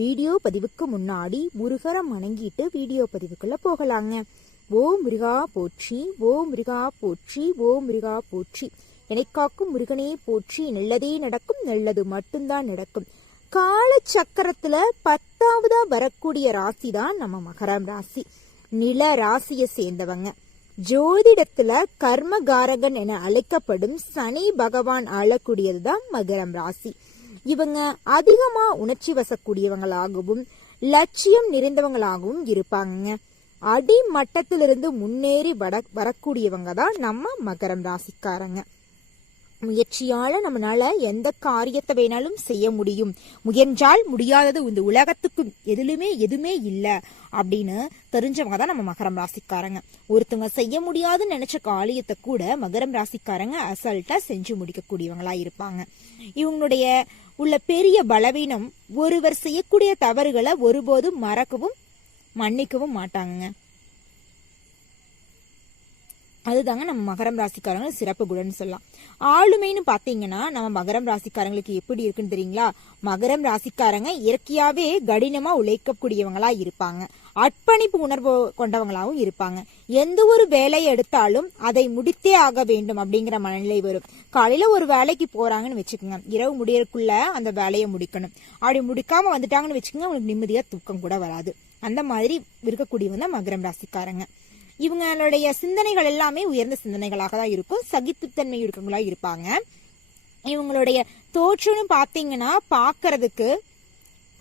Video பதிவுக்கு முன்னாடி முருகரை வணங்கிட்டு வீடியோ பதிவுக்குள்ள போகலாங்க. ஓ முருகா போற்றி, ஓ முருகா போற்றி, ஓ முருகா போற்றி. காக்கும் முருகனே போற்றி. நல்லதே நடக்கும், நல்லது மட்டும்தான் நடக்கும். கால சக்கரத்துல 10ஆவதா வரக்கூடிய ராசி தான் நம்ம மகரம் ராசி. நில ராசியை சேர்ந்தவங்க. ஜோதிடத்துல கர்மகாரகன் என அழைக்கப்படும் சனி பகவான் ஆளக்கூடியதுதான் மகரம் ராசி. இவங்க அதிகமா உணர்ச்சி வசக்கூடியவங்களாகவும் லட்சியம் நிறைந்தவங்களாகவும் இருப்பாங்க. அடிமட்டத்திலிருந்து முன்னேறி வரக்கூடியவங்க தான் நம்ம மகரம் ராசிக்காரங்க. முயற்சியால நம்மளால எந்த காரியத்தை வேணாலும் செய்ய முடியும். முயன்றால் முடியாதது இந்த உலகத்துக்கு எதுவுமே இல்லை அப்படின்னு தெரிஞ்சவங்க தான் நம்ம மகரம் ராசிக்காரங்க. ஒருத்தவங்க செய்ய முடியாதுன்னு நினைச்ச காரியத்தை கூட மகரம் ராசிக்காரங்க அசல்ட்டா செஞ்சு முடிக்கக்கூடியவங்களா இருப்பாங்க. இவங்களுடைய உள்ள பெரிய பலவீனம், ஒருவர் செய்யக்கூடிய தவறுகளை ஒருபோதும் மறக்கவும் மன்னிக்கவும் மாட்டாங்க. அதுதாங்க நம்ம மகரம் ராசிக்காரங்க சிறப்பு குணம்னு சொல்லலாம். ஆளுமைன்னு பாத்தீங்கன்னா நம்ம மகரம் ராசிக்காரங்களுக்கு எப்படி இருக்குன்னு தெரியுங்களா? மகரம் ராசிக்காரங்க இயற்கையாவே கடினமா உழைக்கக்கூடியவங்களா இருப்பாங்க. அர்ப்பணிப்பு உணர்வு கொண்டவங்களாவும் இருப்பாங்க. எந்த ஒரு வேலையை எடுத்தாலும் அதை முடித்தே ஆக வேண்டும் அப்படிங்கிற மனநிலை வரும். காலையில ஒரு வேலைக்கு போறாங்கன்னு வச்சுக்கோங்க, இரவு முடியறதுக்குள்ள அந்த வேலையை முடிக்கணும். அப்படி முடிக்காம வந்துட்டாங்கன்னு வச்சுக்கோங்க, அவங்களுக்கு நிம்மதியா தூக்கம் கூட வராது. அந்த மாதிரி இருக்கக்கூடியவங்க மகரம் ராசிக்காரங்க. இவங்களுடைய சிந்தனைகள் எல்லாமே உயர்ந்த சிந்தனைகளாக தான் இருக்கும். சகிப்புத்தன்மை இருக்கவங்களா இருப்பாங்க. இவங்களுடைய தோற்றம்னு பாத்தீங்கன்னா பாக்குறதுக்கு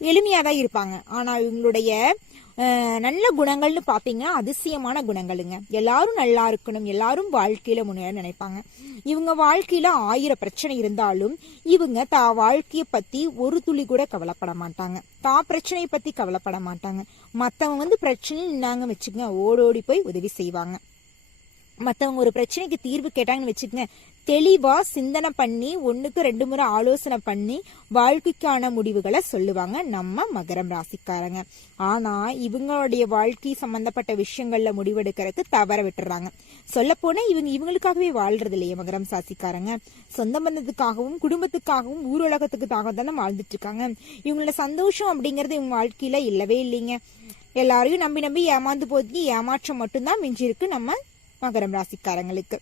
எளிமையாதான் இருப்பாங்க. ஆனா இவங்களுடைய நல்ல குணங்கள்னு பாத்தீங்கன்னா அதிசயமான குணங்களுங்க. எல்லாரும் நல்லா இருக்கணும், எல்லாரும் வாழ்க்கையில முன்னேற நினைப்பாங்க. இவங்க வாழ்க்கையில 1000 பிரச்சனை இருந்தாலும் இவங்க வாழ்க்கைய பத்தி ஒரு துளி கூட கவலைப்பட மாட்டாங்க. பிரச்சனையை பத்தி கவலைப்பட மாட்டாங்க. மத்தவங்க பிரச்சனை நின்னாங்க வச்சுக்கங்க, ஓடோடி போய் உதவி செய்வாங்க. மத்தவங்க ஒரு பிரச்சனைக்கு தீர்வு கேட்டாங்கன்னு வச்சுக்கங்க, தெளிவா சிந்தனை பண்ணி 1க்கு 2 முறை ஆலோசனை பண்ணி வாழ்க்கைக்கான முடிவுகளை சொல்லுவாங்க நம்ம மகரம் ராசிக்காரங்க. ஆனா இவங்களுடைய வாழ்க்கை சம்பந்தப்பட்ட விஷயங்கள்ல முடிவெடுக்கிறதுக்கு தவற விட்டுறாங்க. சொல்ல போனா இவங்களுக்காகவே வாழ்றது இல்லையே மகரம் ராசிக்காரங்க. சொந்த பந்தத்துக்காகவும் குடும்பத்துக்காகவும் ஊரலகத்துக்காக தானே வாழ்ந்துட்டு இருக்காங்க. இவங்களோட சந்தோஷம் அப்படிங்கறது இவங்க வாழ்க்கையில இல்லவே இல்லைங்க. எல்லாரையும் நம்பி ஏமாந்து போய் ஏமாற்றம் மட்டும்தான் மிஞ்சி இருக்கு நம்ம மகரம் ராசிக்காரங்களுக்கு.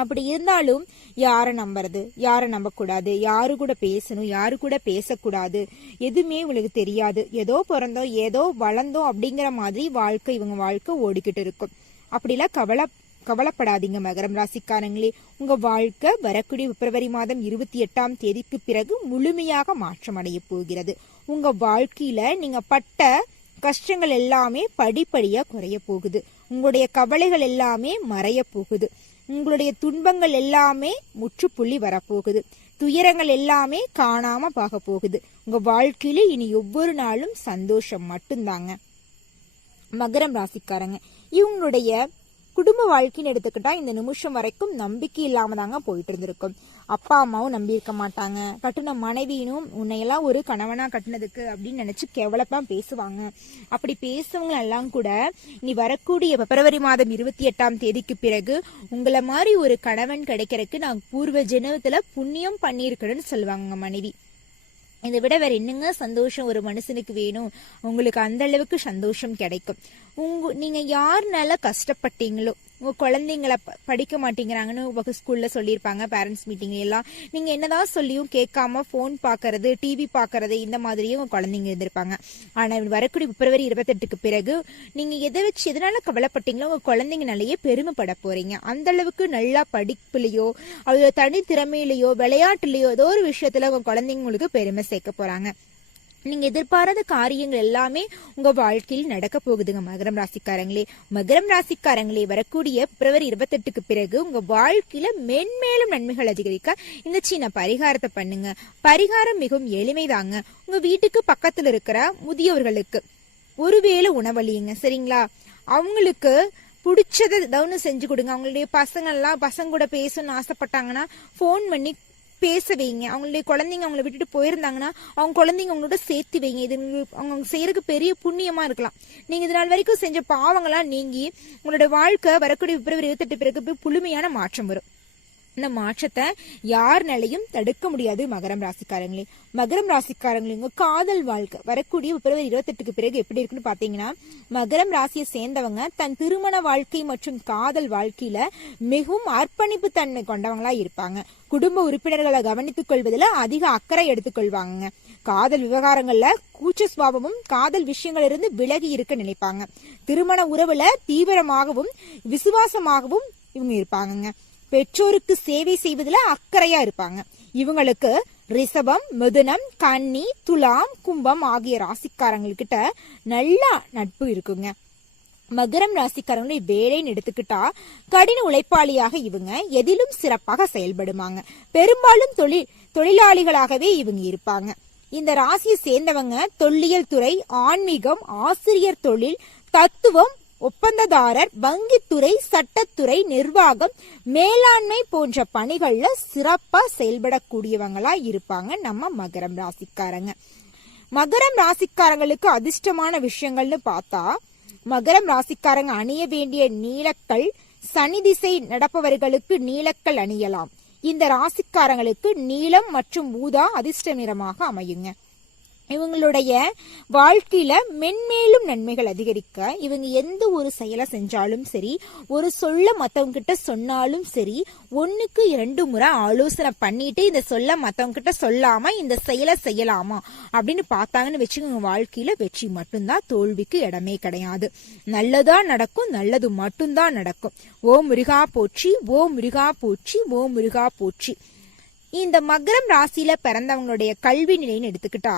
அப்படி இருந்தாலும் யாரை நம்புறது, யாரை நம்பக்கூடாது, யாரு கூட பேசணும், யாரு கூட பேசக்கூடாது, எதுவுமே உங்களுக்கு தெரியாது. ஏதோ பிறந்தோம், ஏதோ வளர்ந்தோம் அப்படிங்கிற மாதிரி இவங்க வாழ்க்கை ஓடிக்கிட்டு இருக்கும். அப்படிலாம் கவலைப்படாதீங்க மகரம் ராசிக்காரங்களே. உங்க வாழ்க்கை வரக்கூடிய பிப்ரவரி மாதம் 28ஆம் தேதிக்கு பிறகு முழுமையாக மாற்றம் அடைய போகிறது. உங்க வாழ்க்கையில நீங்க பட்ட கஷ்டங்கள் எல்லாமே படிப்படியா குறைய போகுது. உங்களுடைய கவலைகள் எல்லாமே மறைய போகுது. உங்களுடைய துன்பங்கள் எல்லாமே முற்றுப்புள்ளி வரப்போகுது. துயரங்கள் எல்லாமே காணாம போக போகுது. உங்க வாழ்க்கையில இனி ஒவ்வொரு நாளும் சந்தோஷம் மட்டும்தாங்க. மகரம் ராசிக்காரங்க இவங்களுடைய குடும்ப வாழ்க்கைன்னு எடுத்துக்கிட்டா இந்த நிமிஷம் வரைக்கும் நம்பிக்கை இல்லாம தாங்க போயிட்டு இருந்திருக்கும். அப்பா அம்மாவும் நம்பி இருக்க மாட்டாங்க. கட்டின மனைவியும் உன்னையெல்லாம் ஒரு கணவனா கட்டினதுக்கு அப்படின்னு நினைச்சு கேவலமா பேசுவாங்க. அப்படி பேசுவங்க எல்லாம் கூட நீ வரக்கூடிய பிப்ரவரி மாதம் 28ஆம் தேதிக்கு பிறகு உங்களை மாதிரி ஒரு கணவன் கிடைக்கிறதுக்கு நான் பூர்வ ஜென்மத்துல புண்ணியம் பண்ணியிருக்கணும்னு சொல்லுவாங்க மனைவி. இதை விட வேற என்னங்க சந்தோஷம் ஒரு மனுஷனுக்கு வேணும்? உங்களுக்கு அந்த அளவுக்கு சந்தோஷம் கிடைக்கும். நீங்க யாருனால கஷ்டப்பட்டீங்களோ, உங்க குழந்தைங்களை படிக்க மாட்டேங்கிறாங்கன்னு உங்க ஸ்கூல்ல சொல்லியிருப்பாங்க பேரண்ட்ஸ் மீட்டிங் எல்லாம். நீங்க என்னதான் சொல்லியும் கேட்காம போன் பாக்குறது, டிவி பாக்குறது, இந்த மாதிரியும் உங்க குழந்தைங்க இருந்திருப்பாங்க. ஆனா வரக்கூடிய பிப்ரவரி 28க்கு பிறகு நீங்க எதனால கவலைப்பட்டீங்களோ உங்க குழந்தைங்கனாலேயே பெருமைப்பட போறீங்க. அந்த அளவுக்கு நல்லா படிப்புலயோ அதோட தனி திறமையிலயோ விளையாட்டுலயோ ஏதோ ஒரு விஷயத்துல உங்க குழந்தைங்க உங்களுக்கு பெருமை சேர்க்க போறாங்க. நீங்க எதிர்பாராத காரியங்கள் எல்லாமே உங்க வாழ்க்கையில் நடக்க போகுதுங்க மகரம் ராசிக்காரங்களே. மகரம் ராசிக்காரங்களே வரக்கூடிய பிப்ரவரி 28க்கு பிறகு உங்க வாழ்க்கையில மென்மேலும் நன்மைகள் அதிகரிக்க இந்த சின்ன பரிகாரத்தை பண்ணுங்க. பரிகாரம் மிகவும் எளிமைதாங்க. உங்க வீட்டுக்கு பக்கத்துல இருக்கிற முதியோர்களுக்கு ஒருவேளை உணவளியுங்க, சரிங்களா? அவங்களுக்கு பிடிச்சதை ஏதாவது செஞ்சு கொடுங்க. அவங்களுடைய பசங்க கூட பேசணும்னு ஆசைப்பட்டாங்கன்னா போன் பண்ணி பேச வைங்க. அவங்களுடைய குழந்தைங்க அவங்கள விட்டுட்டு போயிருந்தாங்கன்னா அவங்க குழந்தைங்க அவங்களோட சேர்த்து வைங்க. இது அவங்க செய்யறதுக்கு பெரிய புண்ணியமா இருக்கலாம். நீங்க இது நாள் வரைக்கும் செஞ்ச பாவங்களா நீங்கி உங்களோட வாழ்க்கை வரக்கூடிய பிப்ரவரி 28 பிறகு முழுமையான மாற்றம் வரும். இந்த மாற்றத்தை யாருனாலையும் தடுக்க முடியாது. மகரம் ராசிக்காரங்களே, மகரம் ராசிக்காரங்களே, உங்க காதல் வாழ்க்கை வரக்கூடிய பிப்ரவரி 28க்கு பிறகு எப்படி இருக்குன்னு பாத்தீங்கன்னா, மகரம் ராசியை சேர்ந்தவங்க தன் திருமண வாழ்க்கை மற்றும் காதல் வாழ்க்கையில மிகவும் அர்ப்பணிப்பு தன்மை கொண்டவங்களா இருப்பாங்க. குடும்ப உறுப்பினர்களை கவனித்துக் கொள்வதில் அதிக அக்கறை எடுத்துக்கொள்வாங்க. காதல் விவகாரங்கள்ல கூச்ச சுபாவமும் காதல் விஷயங்கள் இருந்து விலகி இருக்க நினைப்பாங்க. திருமண உறவுல தீவிரமாகவும் விசுவாசமாகவும் இவங்க இருப்பாங்க. பெற்றோருக்கு சேவை செய்வதில் அக்கறையா இருப்பாங்க. இவங்களுக்கு ரிஷபம், மிதுனம், கன்னி, துலாம், கும்பம் ஆகிய ராசிக்காரங்கள்கிட்ட நல்ல நட்பு இருக்குங்க. மகரம் ராசிக்காரங்களுடைய வேலைன்னு எடுத்துக்கிட்டா கடின உழைப்பாளியாக இவங்க எதிலும் சிறப்பாக செயல்படுவாங்க. பெரும்பாலும் தொழிலாளிகளாகவே இவங்க இருப்பாங்க. இந்த ராசியை சேர்ந்தவங்க தொல்லியல் துறை, ஆன்மீகம், ஆசிரியர் தொழில், தத்துவம், ஒப்பந்ததாரர், வங்கித்துறை, சட்டத்துறை, நிர்வாகம், மேலாண்மை போன்ற பணிகள்ல சிறப்பா செயல்படக்கூடியவங்களா இருப்பாங்க நம்ம மகரம் ராசிக்காரங்க. மகரம் ராசிக்காரங்களுக்கு அதிர்ஷ்டமான விஷயங்கள்னு பார்த்தா, மகரம் ராசிக்காரங்க அணிய வேண்டிய நீலக்கல், சனி திசை நடப்பவர்களுக்கு நீலக்கல் அணியலாம். இந்த ராசிக்காரங்களுக்கு நீலம் மற்றும் ஊதா அதிர்ஷ்ட நிறமாக அமையுங்க. இவங்களுடைய வாழ்க்கையில மென்மேலும் நன்மைகள் அதிகரிக்க இவங்க எந்த ஒரு செயலை செஞ்சாலும் சரி, ஒரு சொல்ல மத்தவங்க கிட்ட சொன்னாலும் சரி, 1க்கு 2 முறை ஆலோசனை பண்ணிட்டு இந்த சொல்ல மத்தவங்க கிட்ட சொல்லாம இந்த செயலை செய்யலாமா அப்படின்னு பார்த்தாங்கன்னு வச்சுக்கோங்க, வாழ்க்கையில வெற்றி மட்டும்தான், தோல்விக்கு இடமே கிடையாது. நல்லதா நடக்கும், நல்லது மட்டும்தான் நடக்கும். ஓம் முருகா போற்றி, ஓம் முருகா போற்றி, ஓம் முருகா போற்றி. இந்த மகரம் ராசியில பிறந்தவங்களுடைய கல்வி நிலைன்னு எடுத்துக்கிட்டா,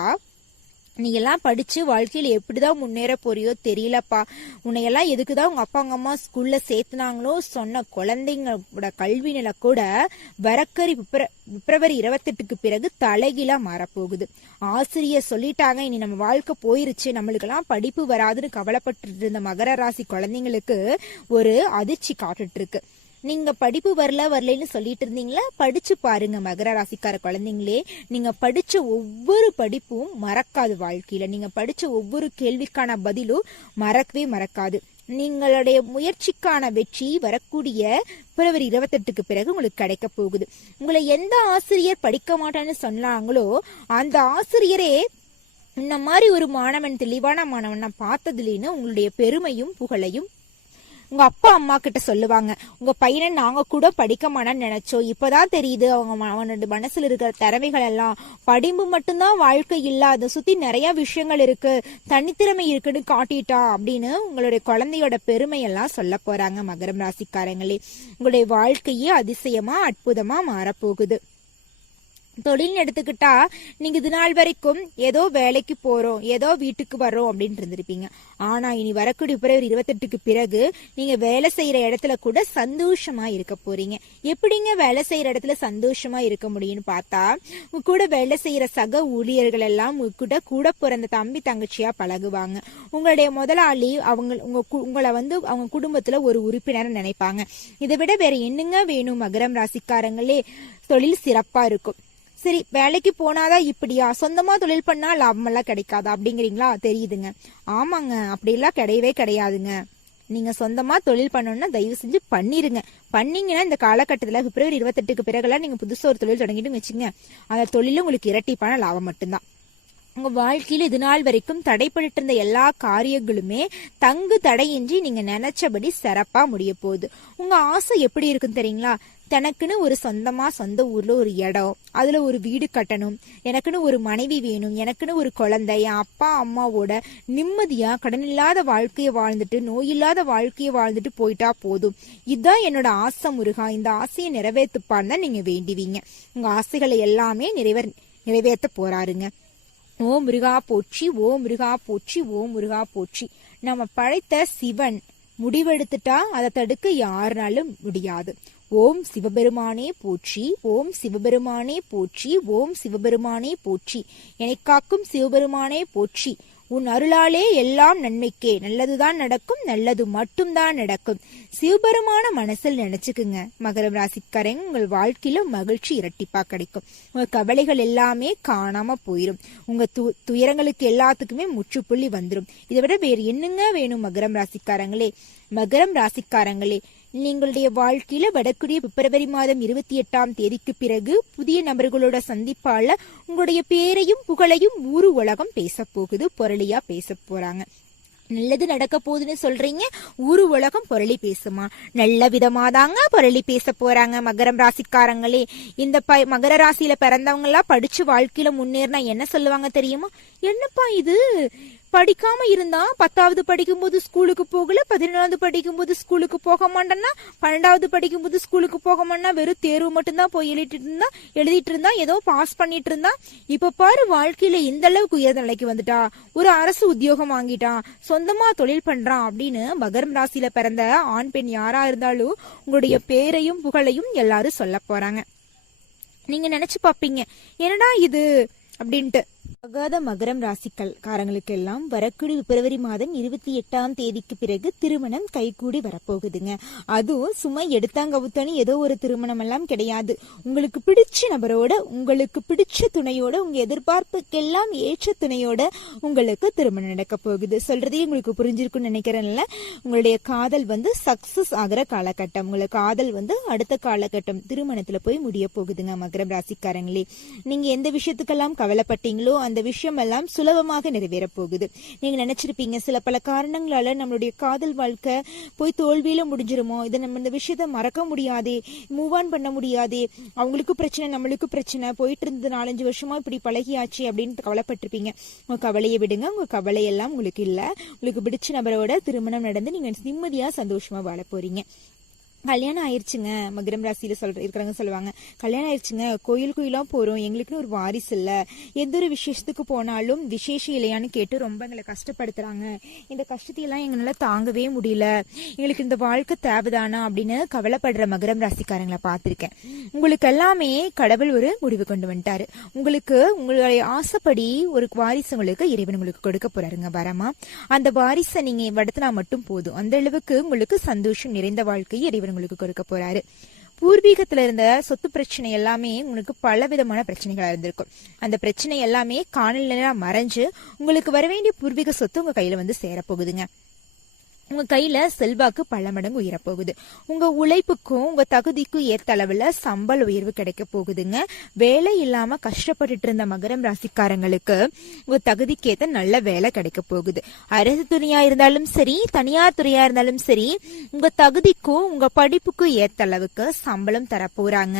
நீ எல்லாம் படிச்சு வாழ்க்கையில எப்படிதான் முன்னேற போறியோ தெரியலப்பா, உன்னையெல்லாம் எதுக்குதான் உங்க அப்பா அம்மா ஸ்கூல்ல சேர்த்துனாங்களோ சொன்ன குழந்தைங்களோட கல்வி நிலை கூட வரக்கறி பிப்ரவரி 28க்கு பிறகு தலைகீழா மாறப்போகுது. ஆசிரியர் சொல்லிட்டாங்க, இனி நம்ம வாழ்க்கை போயிருச்சு, நம்மளுக்கெல்லாம் படிப்பு வராதுன்னு கவலைப்பட்டு இருந்த மகர ராசி குழந்தைங்களுக்கு ஒரு அதிர்ச்சி காட்டுட்டு இருக்கு. நீங்க படிப்பு வரலன்னு சொல்லிட்டு இருந்தீங்களா, படிச்சு பாருங்க மகர ராசிக்கார குழந்தைங்களே. நீங்க படிச்ச ஒவ்வொரு படிப்பும் மறக்காது. வாழ்க்கையில நீங்க படிச்ச ஒவ்வொரு கேள்விக்கான பதிலும் மறக்கவே மறக்காது. நீங்களுடைய முயற்சிக்கான வெற்றி வரக்கூடிய பிப்ரவரி 28க்கு பிறகு உங்களுக்கு கிடைக்க போகுது. உங்களை எந்த ஆசிரியர் படிக்க மாட்டான்னு சொன்னாங்களோ அந்த ஆசிரியரே இந்த மாதிரி ஒரு மாணவன், தெளிவான மாணவன் நான் பார்த்ததுலேன்னு உங்களுடைய பெருமையும் புகழையும் உங்க அப்பா அம்மா கிட்ட சொல்லுவாங்க. உங்க பையனை நாங்க கூட படிக்க மாட்டான்னு நினைச்சோம், இப்பதான் தெரியுது அவனோட மனசுல இருக்கிற திறமைகள் எல்லாம். படிப்பு மட்டும்தான் வாழ்க்கை இல்ல, அதை சுத்தி நிறைய விஷயங்கள் இருக்கு, தனித்திறமை இருக்குன்னு காட்டிட்டா அப்படின்னு உங்களுடைய குழந்தையோட பெருமையெல்லாம் சொல்ல போறாங்க மகரம் ராசிக்காரங்களே. உங்களுடைய வாழ்க்கையே அதிசயமா அற்புதமா மாறப்போகுது. தொழில் எடுத்துக்கிட்டா, நீங்க இது நாள் வரைக்கும் ஏதோ வேலைக்கு போறோம், ஏதோ வீட்டுக்கு வர்றோம் அப்படின்னு இருந்திருப்பீங்க. ஆனா இனி வரக்கூடிய பிப்ரவரி 28க்கு பிறகு நீங்க வேலை செய்யற இடத்துல கூட சந்தோஷமா இருக்க போறீங்க. எப்படிங்க வேலை செய்யற இடத்துல சந்தோஷமா இருக்க முடியும்னு பார்த்தா, உங்க கூட வேலை செய்யற சக ஊழியர்கள் எல்லாம் கூட பிறந்த தம்பி தங்கச்சியா பழகுவாங்க. உங்களுடைய முதலாளி உங்களை அவங்க குடும்பத்துல ஒரு உறுப்பினர் நினைப்பாங்க. இதை விட வேற என்னங்க வேணும் மகரம் ராசிக்காரங்களே? தொழில் சிறப்பா இருக்கும். சரி, வேலைக்கு போனாதான் இப்படியா, சொந்தமா தொழில் பண்ணா லாபம் எல்லாம் கிடைக்காதா அப்படிங்கிறீங்களா? தெரியுதுங்க. ஆமாங்க, அப்படியெல்லாம் கிடையவே கிடையாதுங்க. நீங்க சொந்தமா தொழில் பண்ணணும்னா தயவு செஞ்சு பண்ணீங்கன்னா இந்த காலகட்டத்துல பிப்ரவரி 28க்கு பிறகுலாம் நீங்க புதுசா ஒரு தொழில் தொடங்கிட்டு வச்சுங்க, அந்த தொழிலும் உங்களுக்கு இரட்டிப்பான லாபம் மட்டும்தான். உங்க வாழ்க்கையில இது நாள் வரைக்கும் தடைப்பட்டு இருந்த எல்லா காரியங்களுமே தங்கு தடையின்றி நீங்க நினைச்சபடி சிறப்பா முடிய போகுது. உங்க ஆசை எப்படி இருக்குன்னு தெரியுங்களா? தனக்குன்னு ஒரு சொந்த ஊர்ல ஒரு இடம், அதுல ஒரு வீடு கட்டணும், எனக்குன்னு ஒரு மனைவி வேணும், எனக்குன்னு ஒரு குழந்தை, என் அப்பா அம்மாவோட நிம்மதியா கடனில்லாத வாழ்க்கையை வாழ்ந்துட்டு நோயில்லாத வாழ்க்கையை வாழ்ந்துட்டு போயிட்டா போதும். இதுதான் என்னோட ஆசை முருகா, இந்த ஆசையை நிறைவேற்றுப்பான்னு தான் நீங்க வேண்டுவீங்க. உங்க ஆசைகளை எல்லாமே நிறைவேற்ற போறாருங்க. ஓம் முருகா போற்றி, ஓம் முருகா போற்றி, ஓம் முருகா போற்றி. நம்ம படைத்த சிவன் முடிவெடுத்துட்டா அதை தடுக்க யாருனாலும் முடியாது. ஓம் சிவபெருமானே போற்றி, ஓம் சிவபெருமானே போற்றி, ஓம் சிவபெருமானே போற்றி. என்னை காக்கும் சிவபெருமானே போற்றி. உன் அருளாலே எல்லாம் நன்மைக்கே, நல்லதுதான் நடக்கும், நல்லது மட்டும்தான் நடக்கும். சிவபெருமான மனசில் நினைச்சுக்குங்க மகரம் ராசிக்காரங்க, உங்கள் வாழ்க்கையில மகிழ்ச்சி இரட்டிப்பா கிடைக்கும். உங்க கவலைகள் எல்லாமே காணாம போயிரும். உங்க துயரங்களுக்கு எல்லாத்துக்குமே முற்றுப்புள்ளி வந்துடும். இதை விட வேறு என்னங்க வேணும் மகரம் ராசிக்காரங்களே? மகரம் ராசிக்காரங்களே, நீங்களுடைய வாழ்க்கையில வரக்கூடிய பிப்ரவரி மாதம் 28ஆம் தேதிக்கு பிறகு புதிய நபர்களோட சந்திப்பால உங்களுடைய பேரையும் புகழையும் ஊரு உலகம் பேச போகுது, பொருளியா பேச போறாங்க. நல்லது நடக்க போகுதுன்னு சொல்றீங்க, ஊரு உலகம் பொருளி பேசுமா? நல்ல விதமாதாங்க பொருளி பேச போறாங்க மகரம் ராசிக்காரங்களே. இந்த மகர ராசியில பிறந்தவங்க எல்லாம் படிச்சு வாழ்க்கையில முன்னேறினா என்ன சொல்லுவாங்க தெரியுமா? என்னப்பா இது, படிக்காம இருந்தா 10வது படிக்கும் போது ஸ்கூலுக்கு போகல, 11வது படிக்கும் போது ஸ்கூலுக்கு போக மாட்டேன்னா, 12வது படிக்கும் போது ஸ்கூலுக்கு போக மாட்டா, வெறும் தேர்வு மட்டும்தான் போய் எழுதிட்டு இருந்தா, ஏதோ பாஸ் பண்ணிட்டு இருந்தா, இப்ப பாரு வாழ்க்கையில இந்த அளவுக்கு உயர்ந்த நிலைக்கு வந்துட்டா, ஒரு அரசு உத்தியோகம் வாங்கிட்டான், சொந்தமா தொழில் பண்றான் அப்படின்னு மகரம் ராசியில பிறந்த ஆண் பெண் யாரா இருந்தாலும் உங்களுடைய பேரையும் புகழையும் எல்லாரும் சொல்ல போறாங்க. நீங்க நினைச்சு பாப்பீங்க, என்னடா இது அப்படின்ட்டு. மகரம் ராசிக்காரங்களுக்கு எல்லாம் வரக்கூடிய பிப்ரவரி மாதம் 28ஆம் தேதிக்கு பிறகு திருமணம் கைகூடி வரப்போகுதுங்க. அதுவும் சும்மா எடுத்தாங்கவுத்தானி ஏதோ ஒரு திருமணம் எல்லாம் கிடையாது. உங்களுக்கு பிடிச்ச நபரோட, உங்களுக்கு பிடிச்ச துணையோட, உங்க எதிர்பார்ப்புக்கெல்லாம் ஏற்ற துணையோட உங்களுக்கு திருமணம் நடக்க போகுது. சொல்றதே உங்களுக்கு புரிஞ்சிருக்குன்னு நினைக்கிறேன்ல. உங்களுடைய காதல் சக்சஸ் ஆகிற காலகட்டம், உங்களுக்கு காதல் அடுத்த காலகட்டம் திருமணத்துல போய் முடிய போகுதுங்க மகரம் ராசிக்காரங்களே. நீங்க எந்த விஷயத்துக்கெல்லாம் கவலைப்பட்டீங்களோ அந்த விஷயம் எல்லாம் சுலபமாக நிறைவேற போகுது. நீங்க நினைச்சிருப்பீங்க, சில பல காரணங்களால நம்மளுடைய காதல் வாழ்க்கை போய் தோல்வியில முடிஞ்சிருமோ, இதை நம்ம இந்த விஷயத்த மறக்க முடியாதே, மூவ் ஆன் பண்ண முடியாதே, அவங்களுக்கு பிரச்சனை நம்மளுக்கு பிரச்சனை, போயிட்டு இருந்தது 4-5 வருஷமா இப்படி பழகியாச்சு அப்படின்னு கவலைப்பட்டிருப்பீங்க. உங்க கவலையை விடுங்க, உங்க கவலையெல்லாம் உங்களுக்கு இல்ல. உங்களுக்கு பிடிச்ச நபரோட திருமணம் நடந்து நீங்க நிம்மதியா சந்தோஷமா வாழ போறீங்க. கல்யாணம் ஆயிடுச்சுங்க, மகரம் ராசியில இருக்கிறவங்க சொல்லுவாங்க, கல்யாணம் ஆயிடுச்சுங்க, கோயிலா போறோம், எங்களுக்குன்னு ஒரு வாரிசு இல்ல, எந்த ஒரு விசேஷத்துக்கு போனாலும் விசேஷம் இல்லையான்னு கேட்டு ரொம்ப எங்களை கஷ்டப்படுத்துறாங்க, இந்த கஷ்டத்தையெல்லாம் எங்களால தாங்கவே முடியல, எங்களுக்கு இந்த வாழ்க்கை தேவைதானா அப்படின்னு கவலைப்படுற மகரம் ராசிக்காரங்களை பார்த்திருக்கேன். உங்களுக்கு எல்லாமே கடவுள் ஒரு முடிவு கொண்டு வந்துட்டாரு. உங்களுக்கு உங்களுடைய ஆசைப்படி ஒரு வாரிசு உங்களுக்கு இறைவன் உங்களுக்கு கொடுக்க போறாருங்க வரமா. அந்த வாரிசை நீங்க வளர்த்தினா மட்டும் போதும், அந்த அளவுக்கு உங்களுக்கு சந்தோஷம் நிறைந்த வாழ்க்கையை இறைவன் உங்களுக்கு கொடுக்க போறாரு. பூர்வீகத்துல இருந்த சொத்து பிரச்சனை எல்லாமே உங்களுக்கு பல விதமான பிரச்சனைகளா இருந்திருக்கும். அந்த பிரச்சனை எல்லாமே காணல மறைஞ்சு உங்களுக்கு வர வேண்டிய பூர்வீக சொத்து உங்க கையில சேரப்போகுதுங்க. உங்க கையில செல்வாக்கு பல மடங்கு உயர போகுது. உங்க உழைப்புக்கும் உங்க தகுதிக்கும் ஏற்ற அளவுல சம்பள உயர்வு கிடைக்க போகுதுங்க. வேலை இல்லாம கஷ்டப்பட்டுட்டு இருந்த மகரம் ராசிக்காரங்களுக்கு உங்க தகுதிக்கேத்த நல்ல வேலை கிடைக்க போகுது. அரசு துறையா இருந்தாலும் சரி, தனியார் துறையா இருந்தாலும் சரி, உங்க தகுதிக்கும் உங்க படிப்புக்கும் ஏற்ற அளவுக்கு சம்பளம் தர போறாங்க,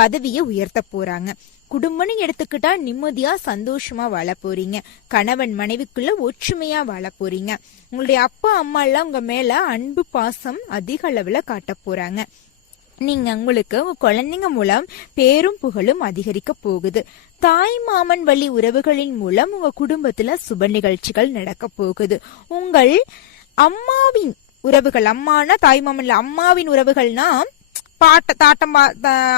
பதவியை உயர்த்த போறாங்க. குடும்பம்னு எடுத்துக்கிட்டா நிம்மதியா சந்தோஷமா வாழ போறீங்க. கணவன் மனைவிக்குள்ள ஒற்றுமையா வாழ போறீங்க. உங்களுடைய அப்பா அம்மா எல்லாம் உங்க மேல அன்பு பாசம் அதிக அளவுல காட்ட போறாங்க. நீங்க உங்களுக்கு உங்க குழந்தைங்க மூலம் பேரும் புகழும் அதிகரிக்க போகுது. தாய் மாமன் வழி உறவுகளின் மூலம் உங்க குடும்பத்துல சுப நிகழ்ச்சிகள் நடக்க போகுது. உங்கள் அம்மாவின் உறவுகள், அம்மானா தாய் மாமன்ல, அம்மாவின் உறவுகள்னா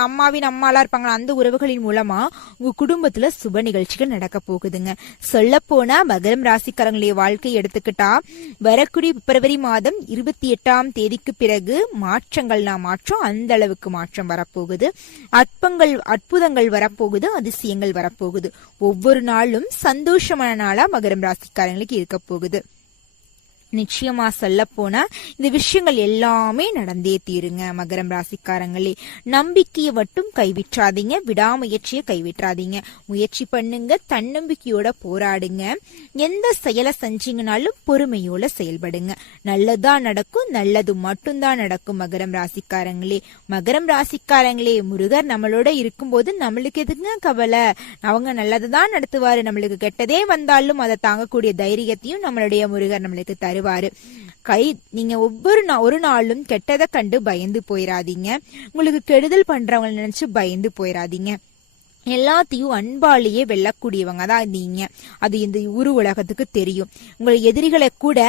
அம்மாவின் அம்மாலாம் இருப்பாங்க, அந்த உறவுகளின் மூலமா உங்க குடும்பத்துல சுப நிகழ்ச்சிகள் நடக்க போகுதுங்க. சொல்ல போனா மகரம் ராசிக்காரங்களுடைய வாழ்க்கை எடுத்துக்கிட்டா வரக்கூடிய பிப்ரவரி மாதம் 28ஆம் தேதிக்கு பிறகு மாற்றங்கள்னா மாற்றம், அந்த அளவுக்கு மாற்றம் வரப்போகுது. அற்புதங்கள் வரப்போகுது, அதிசயங்கள் வரப்போகுது. ஒவ்வொரு நாளும் சந்தோஷமான நாளா மகரம் ராசிக்காரங்களுக்கு இருக்க போகுது. நிச்சயமா சொல்ல போனா இந்த விஷயங்கள் எல்லாமே நடந்தே தீருங்க மகரம் ராசிக்காரங்களே. நம்பிக்கையை மட்டும் கைவிட்றாதீங்க, விடாமுயற்சியை கைவிட்றாதீங்க. முயற்சி பண்ணுங்க, தன்னம்பிக்கையோட போராடுங்க. எந்த செயலை செஞ்சீங்கனாலும் பொறுமையோட செயல்படுங்க. நல்லதா நடக்கும், நல்லது மட்டும்தான் நடக்கும் மகரம் ராசிக்காரங்களே. மகரம் ராசிக்காரங்களே, முருகர் நம்மளோட இருக்கும்போது நம்மளுக்கு எதுங்க கவலை? அவங்க நல்லதுதான் நடத்துவாரு. நம்மளுக்கு கெட்டதே வந்தாலும் அதை தாங்கக்கூடிய தைரியத்தையும் நம்மளுடைய முருகர் நம்மளுக்கு தருவாரு. நீங்க ஒரு நாளும் கெட்டதை கண்டு பயந்து போயிடாதீங்க. உங்களுக்கு கெடுதல் பண்றவங்க நினைச்சு பயந்து போயிடாதீங்க. எல்லாத்தையும் அன்பாலேயே வெல்லக்கூடியவங்க தான் நீங்க. அது இந்த உலகத்துக்கு தெரியும். உங்கள் எதிரிகளை கூட